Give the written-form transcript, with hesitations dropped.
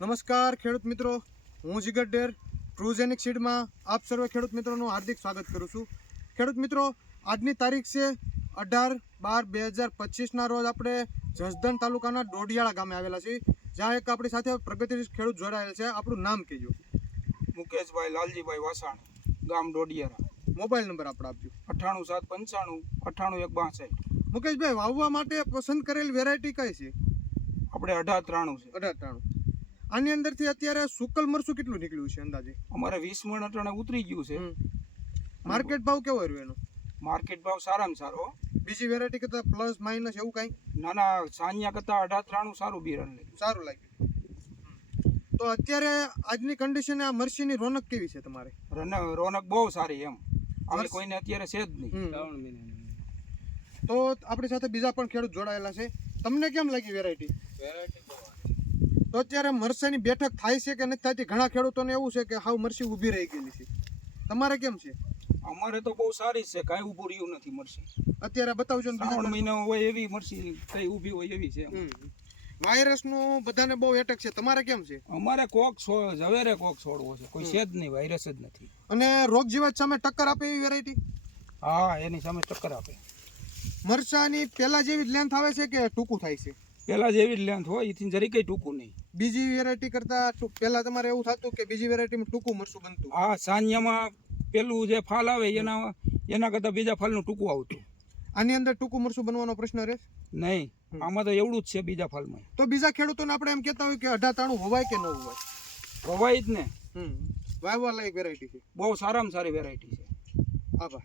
નમસ્કાર ખેડૂત મિત્રો, હું જીગર ડેર ટ્રુઝેનિક સીડમાં આપ સર્વે ખેડૂત મિત્રોનું હાર્દિક સ્વાગત કરું છું. ખેડૂત મિત્રો, આજની તારીખ છે 18/12/2025ના રોજ આપણે જસદણ તાલુકાના ડોડિયાળા ગામે આવેલા છીએ, જ્યાં એક આપણી સાથે પ્રગતિશીલ ખેડૂત જોડાયેલ છે. આપણું નામ કહેજો. મુકેશભાઈ લાલજીભાઈ વાસાણ, ગામ ડોડિયારા. મોબાઈલ નંબર આપણે આપજો. 98 795 98 162. મુકેશભાઈ, વાવવા માટે પસંદ કરેલ વેરાયટી કઈ છે? આપણે 1893 છે. 1893. આની અંદરથી અત્યારે સુકલ મરસું કેટલું નીકળ્યું છે અંદાજે? અમારે 20 મણ અટાણે ઉતરી ગયું છે. માર્કેટ ભાવ કેવો રહ્યો એનો? માર્કેટ ભાવ સારામાં સારો. બીજી વેરાયટી કરતા પ્લસ માઇનસ એવું કાંઈ? નાના સાનિયા કરતા 1893 સારું બિયારણ લાગ્યું. સારું લાગ્યું. તો અત્યારે આજની કન્ડિશન આ મરસીની રોનક કેવી છે તમારે? રોનક બહુ સારી એમ. હવે કોઈને અત્યારે છે જ નહીં. તો આપણી સાથે બીજા પણ ખેડૂત જોડાયેલા છે. તમને કેમ લાગી વેરાયટી? તો અત્યારે મરસાની બેઠક થાય છે કે નથી થતી? ઘણા ખેડૂતોને એવું છે કે હાવ મરસી ઊભી રહી ગયેલી છે. તમારે કેમ છે? અમારે તો બહુ સારી છે, કાંઈ ઊભું રહ્યું નથી મરસી. અત્યારે બતાવજો ને. શ્રાવણ મહિનો હોય એવી મરસી કઈ ઊભી હોય એવી છે. વાયરસનું બધાને બહુ એટેક છે. તમારે કેમ છે? અમારે ઝવેરે કોક છોડવો છે, કોઈ છે જ નહીં, વાયરસ જ નથી. અને રોગ જીવાત સામે ટક્કર આપે એવી વેરાયટી? હા, એની સામે ટક્કર આપે. મરસાની પેલા જેવી જ લેન્થ આવે છે કે ટૂંકું થાય છે? પેલા જેવી જ લેન્થ હોય, એથી જરી કઈ ટૂંકું નહીં. બીજી વેરાયટી કરતા પેલા તમારે એવું થતું કે બીજી વેરાયટીમાં ટૂંકું મરસું બનતું? હા, સાનિયામાં પેલું જે ફાલ આવે એના કરતા બીજા ફાલનું ટૂંકું આવતું. આની અંદર ટૂંકું મરસું બનવાનો પ્રશ્ન રહે નહીં? આમાં તો એવડું જ છે બીજા ફાલમાં. તો બીજા ખેડૂતોને આપણે એમ કહેતા હોય કે 1893 હોવાય કે ન હોવાય? હોવાય જ ને. વાવવા લાયક વેરાયટી છે. બહુ સારામાં સારી વેરાયટી છે. આભાર.